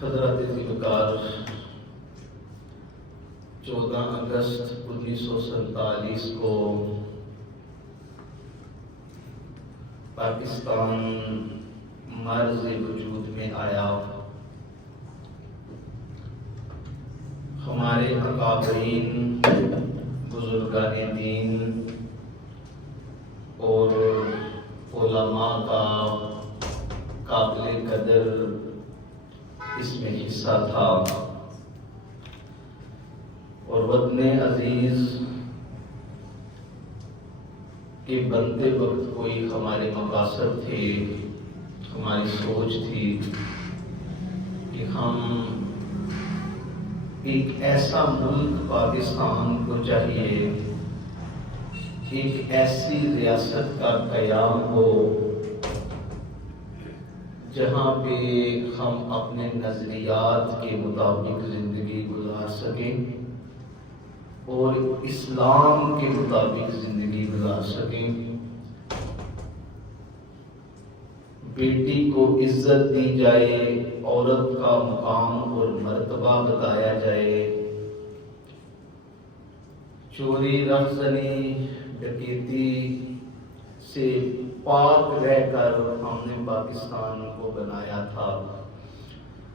حضرت ذوالفقار 14 اگست 1947 کو پاکستان مرز وجود میں آیا۔ ہمارے اکابرین، بزرگان دین اور علماء کا قابل قدر اس میں حصہ تھا، اور وطن عزیز کے بنتے وقت کوئی ہمارے مقاصد تھے، ہماری سوچ تھی کہ ہم ایک ایسا ملک پاکستان کو چاہیے، ایک ایسی ریاست کا قیام ہو جہاں پہ ہم اپنے نظریات کے مطابق زندگی گزار سکیں اور اسلام کے مطابق زندگی گزار سکیں، بیٹی کو عزت دی جائے، عورت کا مقام اور مرتبہ بتایا جائے، چوری رخزنی ڈکیتی سے پاک رہ کر ہم نے پاکستان کو بنایا تھا،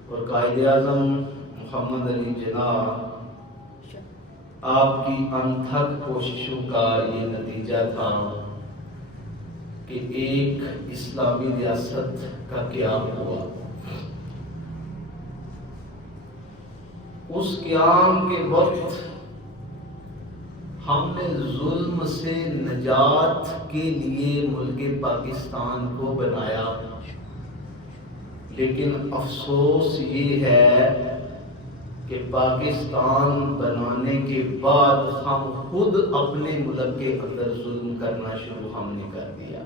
اور قائد اعظم محمد علی جناح آپ کی انتھک کوششوں کا یہ نتیجہ تھا کہ ایک اسلامی ریاست کا قیام ہوا۔ اس قیام کے وقت ہم نے ظلم سے نجات کے لیے ملک پاکستان کو بنایا، لیکن افسوس یہ ہے کہ پاکستان بنانے کے بعد ہم خود اپنے ملک کے اندر ظلم کرنا شروع ہم نے کر دیا،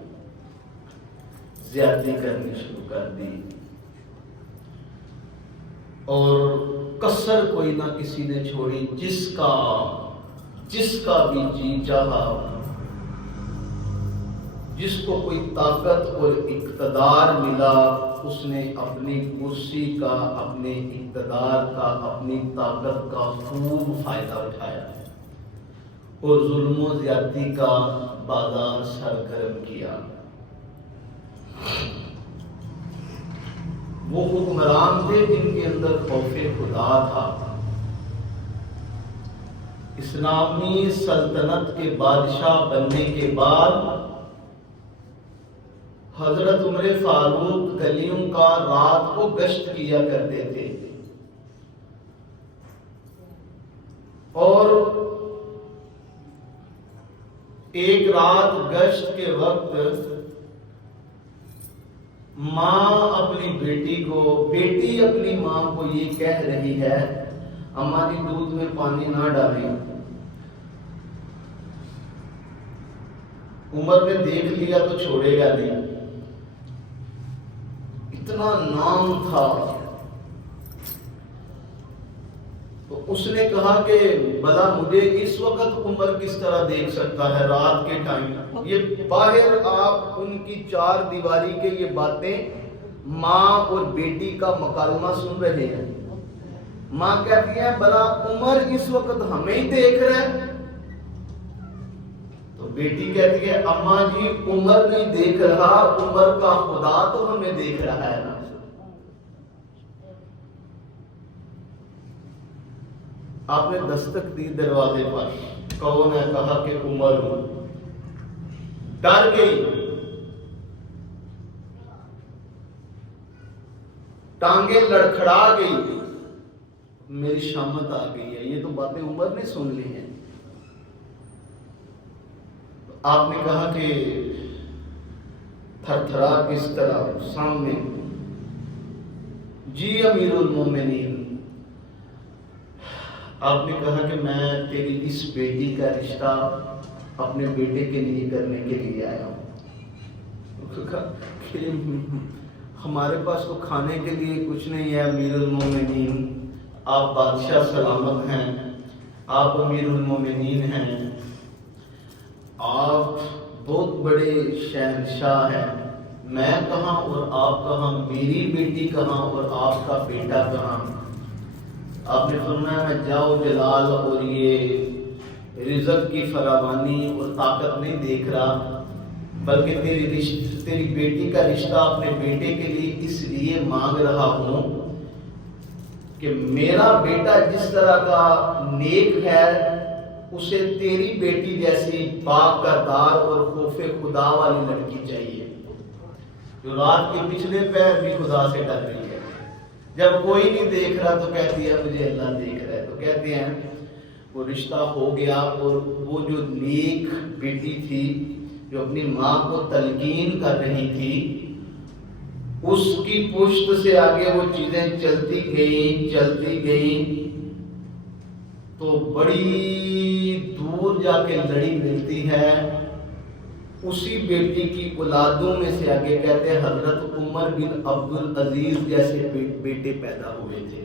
زیادتی کرنی شروع کر دی، اور کسر کوئی نہ کسی نے چھوڑی۔ جس کا بھی جی چاہا، جس کو کوئی طاقت اور اقتدار ملا، اس نے اپنی کرسی کا، اپنے اقتدار کا، اپنی طاقت کا خوب فائدہ اٹھایا اور ظلم و زیادتی کا بازار سرگرم کیا۔ وہ حکمران تھے جن کے اندر خوف خدا تھا۔ اسلامی سلطنت کے بادشاہ بننے کے بعد حضرت عمر فاروق گلیوں کا رات کو گشت کیا کرتے تھے، اور ایک رات گشت کے وقت ماں اپنی بیٹی اپنی ماں کو یہ کہہ رہی ہے، اماں جی دودھ میں پانی نہ ڈالیں۔ عمر نے دیکھ لیا تو چھوڑے گا نہیں، اتنا نام تھا۔ تو اس نے کہا کہ بھلا مجھے اس وقت عمر کس طرح دیکھ سکتا ہے رات کے ٹائم؟ یہ باہر آپ ان کی چار دیواری کے یہ باتیں ماں اور بیٹی کا مکالمہ سن رہے ہیں۔ ماں کہتی ہے بھلا عمر اس وقت ہمیں ہی دیکھ رہا ہے؟ تو بیٹی کہتی ہے اماں جی عمر نہیں دیکھ رہا، عمر کا خدا تو ہمیں دیکھ رہا ہے نا۔ آپ نے دستک دی دروازے پر، کون ہے؟ کہا کہ عمر ہوں۔ ڈر گئی، ٹانگیں لڑکھڑا گئی، میری شامت آ گئی ہے۔ یہ تو باتیں عمر نے سن لی ہیں۔ آپ نے کہا کہ تھر تھرا کس طرح سامنے، جی امیر المومنین، آپ نے کہا کہ میں تیری اس بیٹی کا رشتہ اپنے بیٹے کے لیے کرنے کے لیے آیا ہوں۔ کہ ہمارے پاس تو کھانے کے لیے کچھ نہیں ہے امیر المومنین، آپ بادشاہ سلامت ہیں، آپ امیر المومنین ہیں، آپ بہت بڑے شہنشاہ ہیں، میں کہاں اور آپ کہاں، میری بیٹی کہاں اور آپ کا بیٹا کہاں؟ آپ نے فرمایا میں جاؤ جلال اور یہ رزق کی فراوانی اور طاقت نہیں دیکھ رہا، بلکہ تیری بیٹی کا رشتہ اپنے بیٹے کے لیے اس لیے مانگ رہا ہوں کہ میرا بیٹا جس طرح کا نیک ہے اسے تیری بیٹی جیسی پاک کردار اور خوف خدا والی لڑکی چاہیے، جو رات کے پچھلے پیر بھی خدا سے ڈر رہی ہے، جب کوئی نہیں دیکھ رہا تو کہتی ہے مجھے اللہ دیکھ رہا ہے۔ تو کہتے ہیں وہ رشتہ ہو گیا، اور وہ جو نیک بیٹی تھی جو اپنی ماں کو تلقین کر رہی تھی، اس کی پشت سے آگے وہ چیزیں چلتی گئیں تو بڑی دور جا کے لڑی ملتی ہے۔ اسی بیٹی کی اولادوں میں سے آگے کہتے ہیں حضرت عمر بن عبدالعزیز جیسے بیٹے پیدا ہوئے تھے،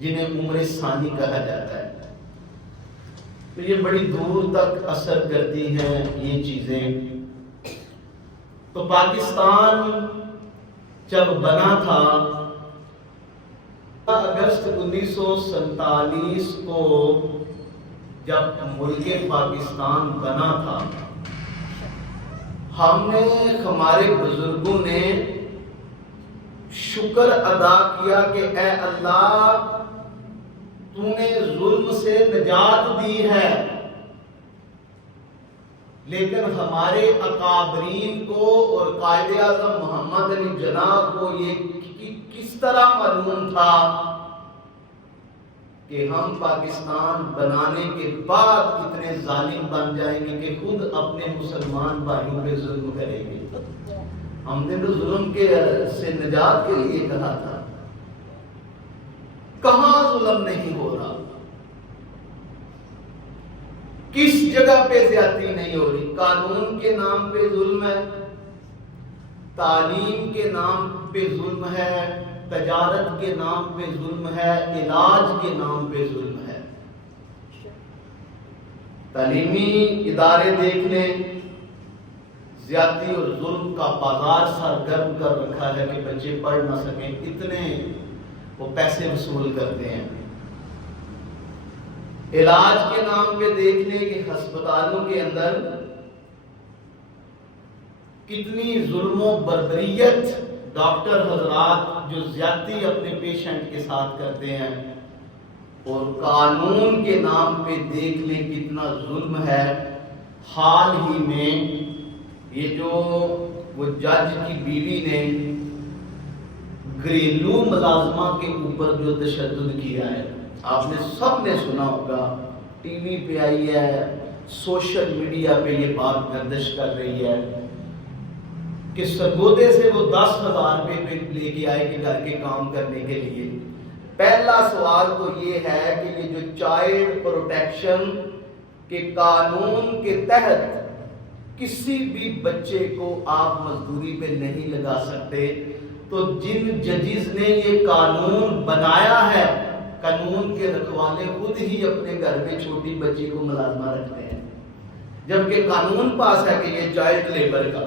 جنہیں عمر ثانی کہا جاتا ہے۔ تو یہ بڑی دور تک اثر کرتی ہیں یہ چیزیں۔ تو پاکستان جب بنا تھا، اگست 1947 کو جب ملک پاکستان بنا تھا، ہمارے بزرگوں نے شکر ادا کیا کہ اے اللہ تو نے ظلم سے نجات دی ہے، لیکن ہمارے اکابرین کو اور قائد اعظم محمد علی جناح کو یہ کس طرح معلوم تھا کہ ہم پاکستان بنانے کے بعد اتنے ظالم بن جائیں گے کہ خود اپنے مسلمان بھائیوں پہ ظلم کریں گے۔ ہم نے تو ظلم سے نجات کے لیے کہا تھا، کہاں ظلم نہیں ہو رہا، کس جگہ پہ زیادتی نہیں ہو رہی؟ قانون کے نام پہ ظلم ہے، تعلیم کے نام پہ ظلم ہے، تجارت کے نام پہ ظلم ہے، علاج کے نام پہ ظلم ہے۔ تعلیمی ادارے دیکھ لیں، زیادتی اور ظلم کا بازار سرگرم کر رکھا ہے کہ بچے پڑھ نہ سکیں، اتنے وہ پیسے وصول کرتے ہیں۔ علاج کے نام پہ دیکھ لیں کہ ہسپتالوں کے اندر کتنی ظلم و بربریت ڈاکٹر حضرات جو زیادتی اپنے پیشنٹ کے ساتھ کرتے ہیں، اور قانون کے نام پہ دیکھ لیں کتنا ظلم ہے۔ حال ہی میں یہ جو وہ جج کی بیوی نے گھریلو ملازمہ کے اوپر جو تشدد کیا ہے، آپ نے سب نے سنا ہوگا، ٹی وی پہ آئی ہے، سوشل میڈیا پہ یہ بات گردش کر رہی ہے کہ سرگودے سے وہ 10,000 روپے لے کے آئے کہ گھر کے کام کرنے کے لیے۔ پہلا سوال تو یہ ہے کہ یہ جو چائلڈ پروٹیکشن کے قانون کے تحت کسی بھی بچے کو آپ مزدوری پہ نہیں لگا سکتے، تو جن ججز نے یہ قانون بنایا ہے، قانون کے رکھوالے خود ہی اپنے گھر میں چھوٹی بچی کو ملازمہ رکھتے ہیں، جبکہ قانون پاس ہے کہ یہ چائلڈ لیبر کا۔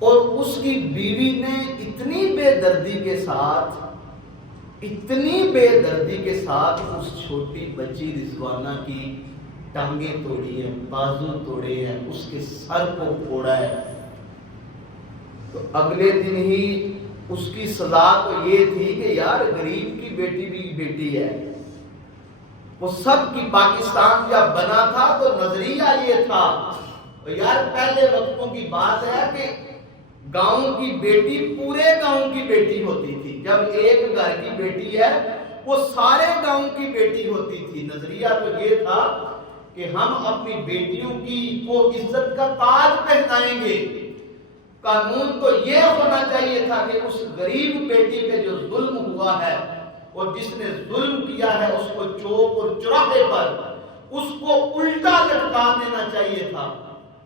اور اس کی بیوی نے اتنی بے دردی کے ساتھ اس چھوٹی بچی رضوانہ کی ٹانگیں توڑی ہیں، بازو توڑے ہیں، اس کے سر کو پھوڑا ہے۔ تو اگلے دن ہی اس کی سزا تو یہ تھی کہ یار غریب کی بیٹی بھی بیٹی ہے۔ وہ سب کی پاکستان جب بنا تھا تو نظریہ یہ تھا، یار پہلے وقتوں کی بات ہے کہ گاؤں کی بیٹی پورے گاؤں کی بیٹی ہوتی تھی، جب ایک گھر کی بیٹی ہے وہ سارے گاؤں کی بیٹی ہوتی تھی۔ نظریہ تو یہ تھا کہ ہم اپنی بیٹیوں کو عزت کا تاج پہنائیں گے۔ قانون تو یہ ہونا چاہیے تھا کہ اس غریب بیٹی پہ جو ظلم ہوا ہے اور جس نے ظلم کیا ہے اس کو چوک اور چوراہے پر اس کو الٹا لٹکا دینا چاہیے تھا،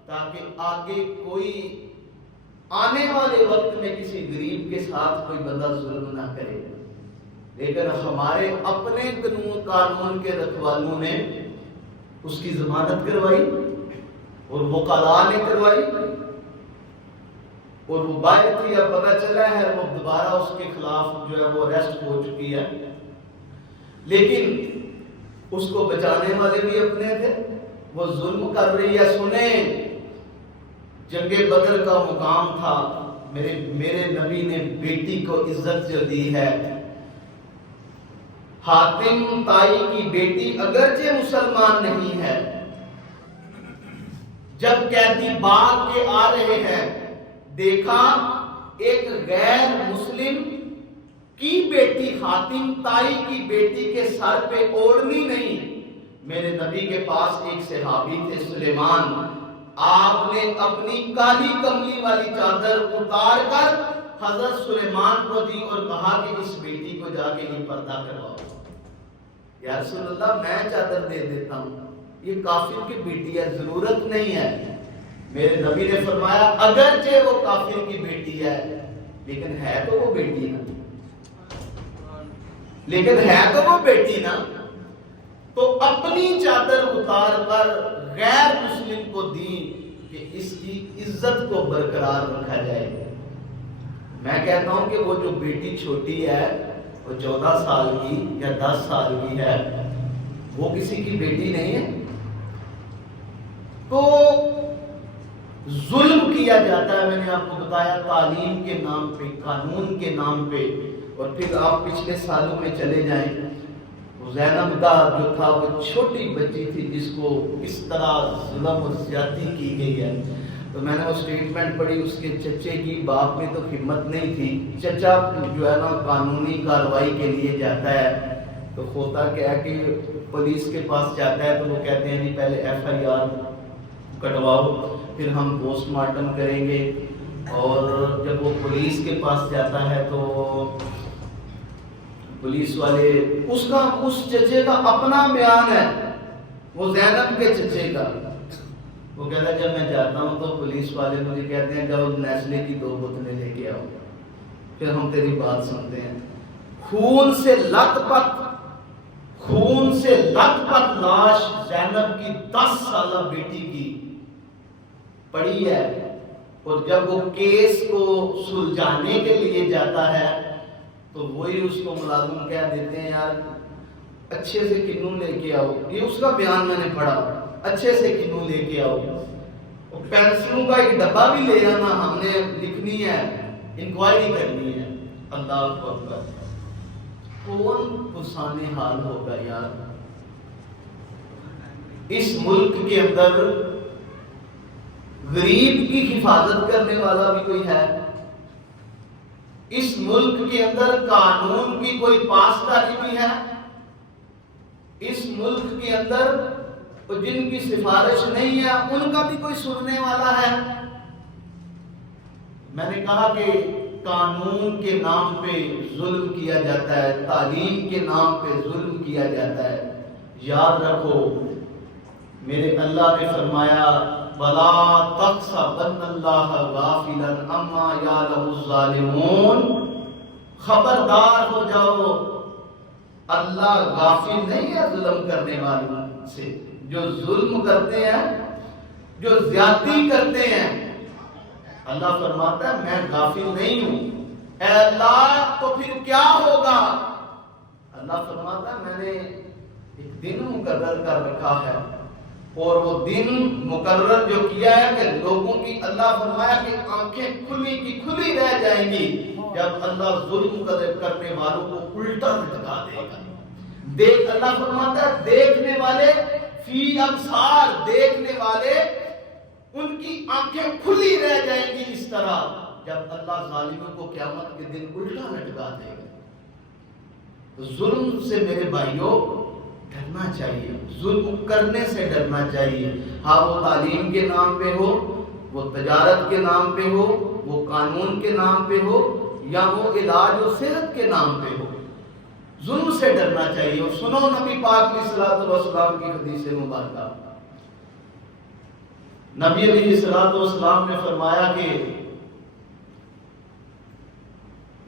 تاکہ آگے کوئی آنے والے وقت میں کسی غریب کے ساتھ کوئی بندہ ظلم نہ کرے۔ لیکن ہمارے اپنے قانون کے رکھوالوں نے اس کی ضمانت کروائی اور وکلاء نے کروائی، اور وہ باہر تھی، اب پتہ چلا ہے وہ دوبارہ اس کے خلاف جو ہے وہ اریسٹ ہو چکی ہے، لیکن اس کو بچانے والے بھی اپنے تھے، وہ ظلم کر رہی ہے۔ سنیں، جنگ بدر کا مقام تھا، میرے نبی نے بیٹی کو عزت جو دی ہے، حاتم تائی کی بیٹی اگرچہ مسلمان نہیں ہے، جب قیدی باغ کے آ رہے ہیں، دیکھا ایک غیر مسلم کی بیٹی، حاتم تائی کی بیٹی کے سر پہ اوڑھنی نہیں۔ میرے نبی کے پاس ایک صحابی تھے سلیمان، آپ نے اپنی کالی کملی والی چادر اتار کر حضرت سلیمان کو دی اور کہا کہ اس بیٹی کو جا کے یہ پردہ کرواؤ۔ یا رسول اللہ میں چادر دے دیتا ہوں، یہ کافر کی بیٹی ہے، ضرورت نہیں ہے۔ میرے نبی نے فرمایا اگرچہ وہ کافر کی بیٹی ہے لیکن ہے تو وہ بیٹی نا، تو اپنی چادر اتار کر غیر مسلم کو دی کہ اس کی عزت کو برقرار رکھا جائے۔ میں کہتا ہوں کہ وہ جو بیٹی چھوٹی ہے، وہ 14 سال کی یا 10 سال کی ہے، وہ کسی کی بیٹی نہیں ہے۔ تو ظلم کیا جاتا ہے، میں نے آپ کو بتایا، تعلیم کے نام پہ، قانون کے نام پہ۔ اور پھر آپ پچھلے سالوں میں چلے جائیں، زینب کا جو تھا وہ چھوٹی بچی تھی جس کو اس طرح ظلم اور زیادتی کی گئی ہے۔ تو میں نے وہ سٹیٹمنٹ پڑھی اس کے چچے کی، باپ میں تو ہمت نہیں تھی، چچا جو ہے نا قانونی کارروائی کے لیے جاتا ہے، تو ہوتا کیا ہے کہ پولیس کے پاس جاتا ہے تو وہ کہتے ہیں نہیں پہلے FIR کٹواؤ پھر ہم پوسٹ مارٹم کریں گے، اور جب وہ پولیس کے پاس جاتا ہے تو پولیس والے اس چچے کا اپنا بیان ہے، وہ زینب کے چچے کا، وہ کہتا ہے جب میں جاتا ہوں تو پولیس والے مجھے کہتے ہیں جب نیسلے کی 2 بوتلیں لے کے آؤ، پھر ہم تیری بات سنتے ہیں۔ خون سے لت پت لاش زینب کی 10 سالہ بیٹی کی پڑی ہے، اور جب وہ کیس کو سلجھانے کے لیے جاتا ہے تو وہی اس کو ملازم کہہ دیتے ہیں یار اچھے سے کنوں لے کے آؤ، یہ اس کا بیان میں نے پڑھا، اچھے سے کنوں لے کے آؤ، پینسلوں کا ایک ڈبہ بھی لے آنا، ہم نے لکھنی ہے، انکوائری کرنی ہے۔ اللہ اکبر، کون پرسان حال ہوگا یار؟ اس ملک کے اندر غریب کی حفاظت کرنے والا بھی کوئی ہے؟ اس ملک کے اندر قانون کی کوئی پاسداری بھی ہے؟ اس ملک کے اندر جن کی سفارش نہیں ہے ان کا بھی کوئی سننے والا ہے؟ میں نے کہا کہ قانون کے نام پہ ظلم کیا جاتا ہے، تعلیم کے نام پہ ظلم کیا جاتا ہے۔ یاد رکھو میرے اللہ نے فرمایا وَلَا تَحْسَبَنَّ اللَّهَ غَافِلًا عَمَّا يَعْمَلُ الظَّالِمُونَ، خبردار ہو جاؤ، اللہ غافل نہیں ہے ظلم کرنے والوں سے، جو ظلم کرتے ہیں، جو زیادتی کرتے ہیں۔ اللہ فرماتا ہے میں غافل نہیں ہوں۔ اے اللہ تو پھر کیا ہوگا؟ اللہ فرماتا ہے میں نے ایک دن مقرر کر رکھا ہے، اور وہ دن مقرر جو کیا ہے کہ لوگوں کی، اللہ فرمایا کہ آنکھیں کھلی کی کھلی رہ جائیں گی جب اللہ ظلم کرنے والوں کو الٹا لٹکا دے گا۔ دیکھ، اللہ فرماتا ہے دیکھنے والے فی ابصار، دیکھنے والے ان کی آنکھیں کھلی رہ جائیں گی اس طرح جب اللہ ظالموں کو قیامت کے دن الٹا لٹکا دے گا۔ ظلم سے میرے بھائیوں ڈرنا چاہیے، ظلم کرنے سے ڈرنا چاہیے، ہاں وہ تعلیم کے نام پہ ہو، وہ تجارت کے نام پہ ہو، وہ قانون کے نام پہ ہو، یا وہ علاج و صحت کے نام پہ ہو، ظلم سے ڈرنا چاہیے۔ اور سنو نبی پاک علیہ الصلوۃ والسلام کی حدیث مبارکہ، نبی علیہ الصلوۃ والسلام نے فرمایا کہ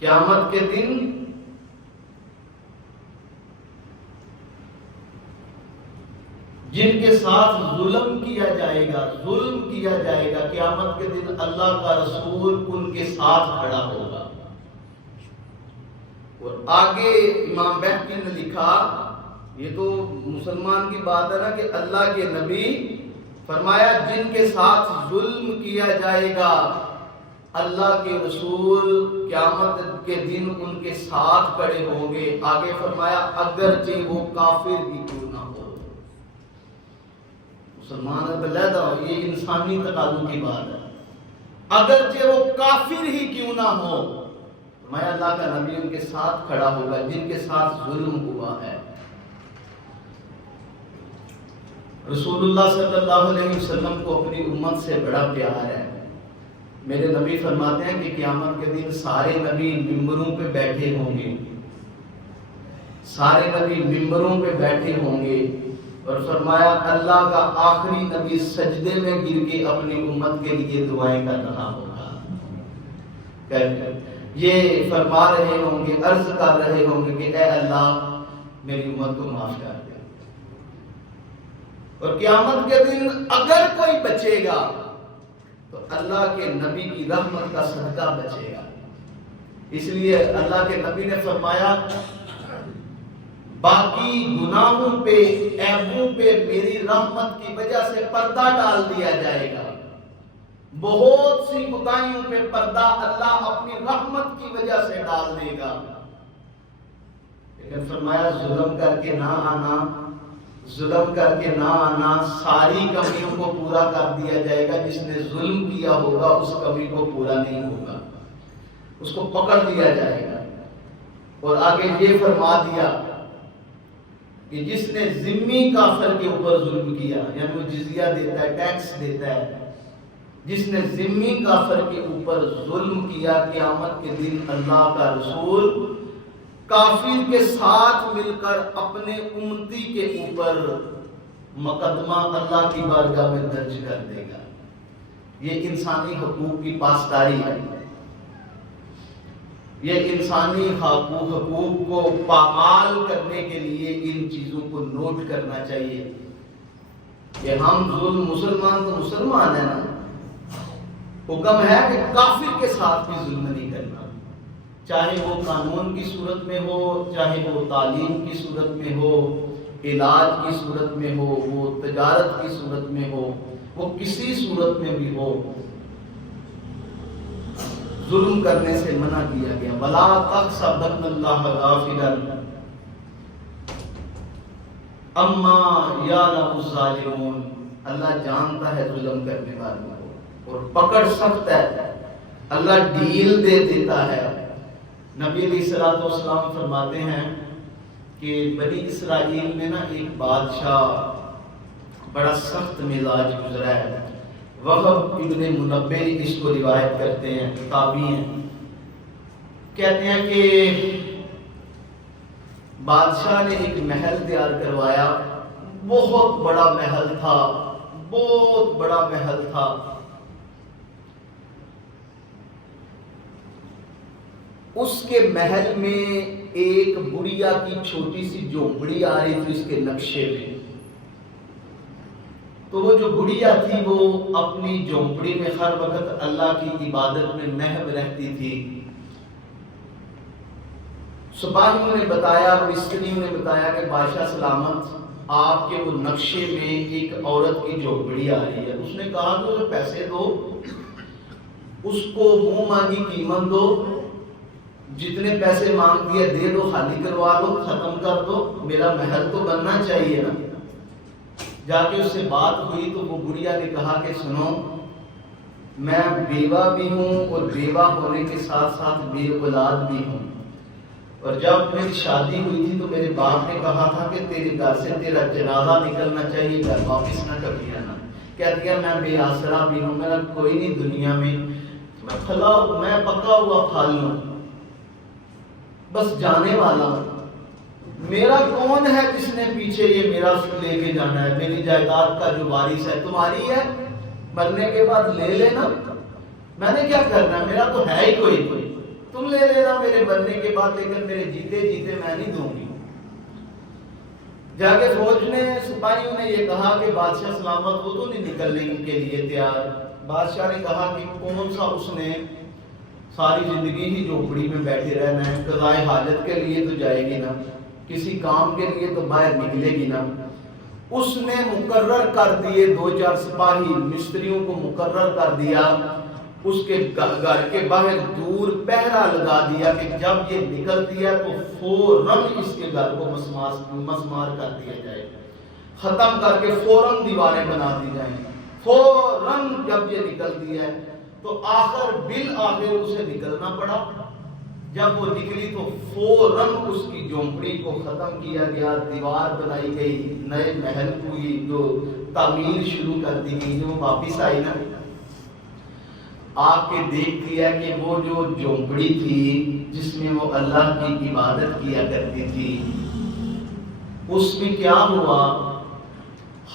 قیامت کے دن جن کے ساتھ ظلم کیا جائے گا قیامت کے دن اللہ کا رسول ان کے ساتھ کھڑا ہوگا۔ اور آگے امام بہقی نے لکھا، یہ تو مسلمان کی بات ہے نا، کہ اللہ کے نبی فرمایا جن کے ساتھ ظلم کیا جائے گا اللہ کے رسول قیامت کے دن ان کے ساتھ کھڑے ہوں گے۔ آگے فرمایا اگرچہ وہ کافر بھی کیوں نہ ہو۔ مسلمان علیحدہ، یہ انسانی تقاضوں کی بات ہے، اگرچہ وہ کافر ہی کیوں نہ ہو، میں اللہ کا نبی ان کے ساتھ کھڑا ہوگا جن کے ساتھ ظلم ہوا ہے۔ رسول اللہ صلی اللہ علیہ وسلم کو اپنی امت سے بڑا پیار ہے۔ میرے نبی فرماتے ہیں کہ قیامت کے دن سارے نبی ممبروں پہ بیٹھے ہوں گے، سارے نبی ممبروں پہ بیٹھے ہوں گے، اور فرمایا اللہ کا آخری نبی سجدے میں گر کے اپنی امت کے لیے دعائیں کر رہا ہوگا۔ یہ فرما رہے ہوں گے، عرض کر رہے ہوں گے کہ اے اللہ میری امت کو معاف کر دے۔ اور قیامت کے دن اگر کوئی بچے گا تو اللہ کے نبی کی رحمت کا صدقہ بچے گا۔ اس لیے اللہ کے نبی نے فرمایا باقی گناہوں پہ، عیبوں پہ میری رحمت کی وجہ سے پردہ ڈال دیا جائے گا۔ بہت سی کوتاہیوں پہ پردہ اللہ اپنی رحمت کی وجہ سے ڈال دے گا، لیکن فرمایا ظلم کر کے نہ آنا، ظلم کر کے نہ آنا، ساری کمیوں کو پورا کر دیا جائے گا۔ جس نے ظلم کیا ہوگا اس کمی کو پورا نہیں ہوگا، اس کو پکڑ لیا جائے گا۔ اور آگے یہ فرما دیا کہ جس نے ذمی کافر کے اوپر ظلم کیا، یعنی وہ جزیہ دیتا ہے، ٹیکس دیتا ہے، جس نے ذمی کافر کے اوپر ظلم کیا، قیامت کے دن اللہ کا رسول کافر کے ساتھ مل کر اپنے امتی کے اوپر مقدمہ اللہ کی بارگاہ میں درج کر دے گا۔ یہ انسانی حقوق کی پاسداری ہے، یہ انسانی حقوق کو پامال کرنے کے لیے ان چیزوں کو نوٹ کرنا چاہیے کہ ہم ظلم، مسلمان تو مسلمان ہے نا، حکم ہے کہ کافر کے ساتھ بھی ظلم نہیں کرنا، چاہے وہ قانون کی صورت میں ہو، چاہے وہ تعلیم کی صورت میں ہو، علاج کی صورت میں ہو، وہ تجارت کی صورت میں ہو، وہ کسی صورت میں بھی ہو، ظلم کرنے سے منع کیا گیا۔ وَلَا تَحْسَبَنَّ اللَّهَ غَافِلًا عَمَّا يَعْلَمُ الظَّالِمُونَ، اللہ جانتا ہے ظلم کرنے والوں کو اور پکڑ سخت ہے، اللہ ڈھیل دے دیتا ہے۔ نبی علیہ السلام فرماتے ہیں کہ بنی اسرائیل میں نا ایک بادشاہ بڑا سخت مزاج گزرا ہے۔ وہب ابن منبہ اس کو روایت کرتے ہیں، تابعی ہیں، کہتے ہیں کہ بادشاہ نے ایک محل تیار کروایا، بہت بڑا محل تھا، بہت بڑا محل تھا۔ اس کے محل میں ایک بڑھیا کی چھوٹی سی جھونپڑی آ رہی تھی اس کے نقشے میں، تو وہ جو بڑھیا تھی وہ اپنی جھونپڑی میں ہر وقت اللہ کی عبادت میں محو رہتی تھی۔ سپاہیوں نے بتایا، مستریوں نے بتایا کہ بادشاہ سلامت آپ کے وہ نقشے میں ایک عورت کی جھونپڑی آ رہی ہے۔ اس نے کہا کہ اسے پیسے دو، اس کو منہ مانگی قیمت دو، جتنے پیسے مانگ دیا دے دو، خالی کروا دو، ختم کر دو، میرا محل تو بننا چاہیے نا۔ جا کے اس سے بات ہوئی تو وہ بڑھیا نے کہا کہ سنو، میں بیوہ بھی ہوں اور بیوہ ہونے کے ساتھ ساتھ بے اولاد بھی ہوں، اور جب میری شادی ہوئی تھی تو میرے باپ نے کہا تھا کہ تیرے گھر سے تیرا جنازہ نکلنا چاہیے، گھر واپس نہ کبھی آنا۔ کہہ دیا میں بے آسرا بھی ہوں، میرا کوئی نہیں دنیا میں، میں پکا ہوا پھل ہوں، بس جانے والا ہوں، میرا کون ہے جس نے پیچھے یہ میراث لے کے جانا ہے؟ میری جائیداد کا جو وارث ہے تمہاری ہے، مرنے کے بعد لے لینا، میں نے کیا کرنا، میرا تو ہے ہی کوئی، تم لے لینا میرے مرنے کے بعد، لیکن میرے جیتے جیتے میں نہیں دوں گی۔ جا کے فوج نے سپاہیوں نے یہ کہا کہ بادشاہ سلامت ہو تو نہیں نکلنے کے لیے تیار. بادشاہ نے کہا کہ کون سا اس نے ساری زندگی ہی جھوپڑی میں بیٹھے رہنا ہے, قضائے حاجت کے لیے تو جائے گی نا, کسی کام کے لیے تو باہر نکلے گی نا. اس نے مقرر کر دیے 2-4 سپاہی مستریوں کو مقرر کر دیا, اس کے گھر کے باہر دور پہرا لگا دیا کہ جب یہ نکلتی ہے تو فوراً اس کے گھر کو مسمار کر دیا جائے, ختم کر کے فوراً دیواریں بنا دی جائیں. فوراً جب یہ نکلتی ہے تو بالآخر اسے نکلنا پڑا. جب وہ نکلی تو فوراً اس کی جھونپڑی کو ختم کیا گیا, دیوار بنائی گئی, نئے محل ہوئی, جو تعمیر شروع کر دی گئی. جو واپس آئی نا, آ کے دیکھتی ہے کہ وہ جو جھونپڑی تھی جس میں وہ اللہ کی عبادت کیا کرتی تھی, اس میں کیا ہوا,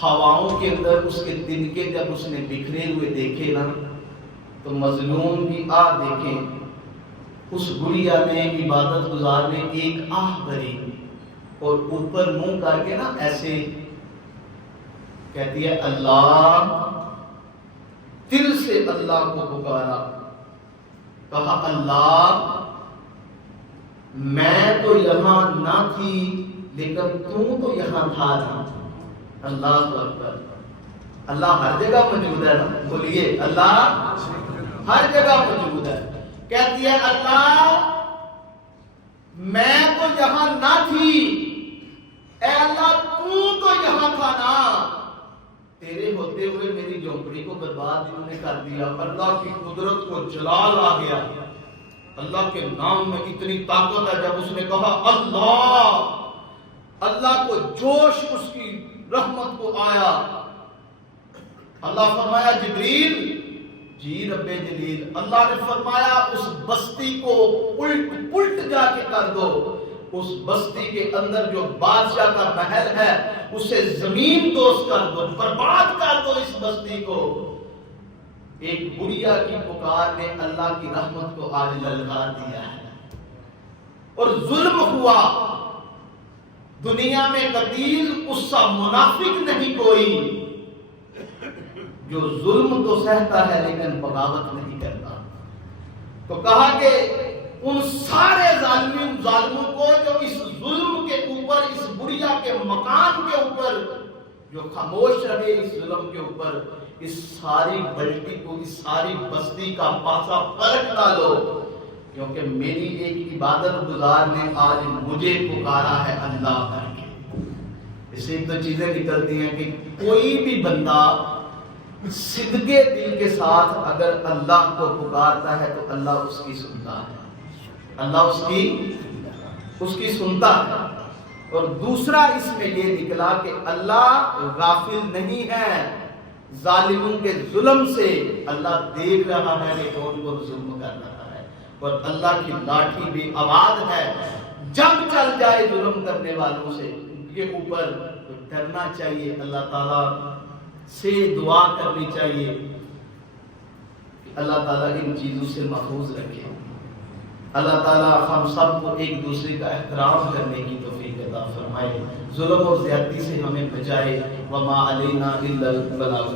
ہواؤں کے اندر اس کے تنکے جب اس نے بکھرے ہوئے دیکھے نا, تو مظلوم کی آہ دیکھیں, اس گڑیا نے عبادت گزار نے ایک آہ بھری اور اوپر منہ کر کے نا ایسے کہتی ہے اللہ, دل سے اللہ کو پکارا, کہا اللہ میں تو یہاں نہ تھی لیکن تو یہاں تھا نا. اللہ اکبر. اللہ ہر جگہ موجود ہے نا, بولیے اللہ ہر جگہ موجود ہے. کہتی ہے اللہ میں تو یہاں نہ تھی, اے اللہ تو یہاں تھا نا, تیرے ہوتے ہوئے میری جھونپڑی کو برباد انہوں نے کر دیا. اللہ کی قدرت کو جلال آ گیا, اللہ کے نام میں اتنی طاقت ہے. جب اس نے کہا اللہ, اللہ کو جوش اس کی رحمت کو آیا. اللہ فرمایا جبریل, جی رب جلیل. اللہ نے فرمایا اس بستی کو الٹ جا کے کر دو, اس بستی کے اندر جو بادشاہ کا محل ہے اسے زمین دوز کر دو, برباد کر دو اس بستی کو. ایک بڑھیا کی پکار نے اللہ کی رحمت کو آج للکار دیا ہے. اور ظلم ہوا دنیا میں قتیل اس سا منافق نہیں کوئی جو ظلم تو سہتا ہے لیکن بغاوت نہیں کرتا. تو کہا کہ ان سارے ظالموں کو جو اس ظلم کے اوپر, اس بڑھیا کے مکان کے اوپر جو خاموش رہے, اس ظلم کے اوپر اس ساری بلٹی کو, اس ساری بستی کا پاسا پلٹ ڈالو, کیونکہ میری ایک عبادت گزار نے آج مجھے پکارا ہے اللہ کر کے. اس سے تو چیزیں نکلتی ہیں کہ کوئی بھی بندہ صدقے دل کے ساتھ اگر اللہ کو پکارتا ہے تو اللہ اس کی سنتا ہے, اللہ اس کی سنتا ہے. اور دوسرا اس میں یہ نکلا کہ اللہ غافل نہیں ہے ظالموں کے ظلم سے. اللہ دیکھ رہا ہے کہ کون کو ظلم کر رہا ہے, اور اللہ کی لاٹھی بھی آباد ہے. جب چل جائے ظلم کرنے والوں سے ان کے اوپر تو ڈرنا چاہیے, اللہ تعالیٰ سے دعا کرنی چاہیے کہ اللہ تعالیٰ ان چیزوں سے محفوظ رکھے. اللہ تعالیٰ ہم سب کو ایک دوسرے کا احترام کرنے کی توفیق عطا فرمائے, ظلم اور زیادتی سے ہمیں بچائے. وما علینا الا البلاغ.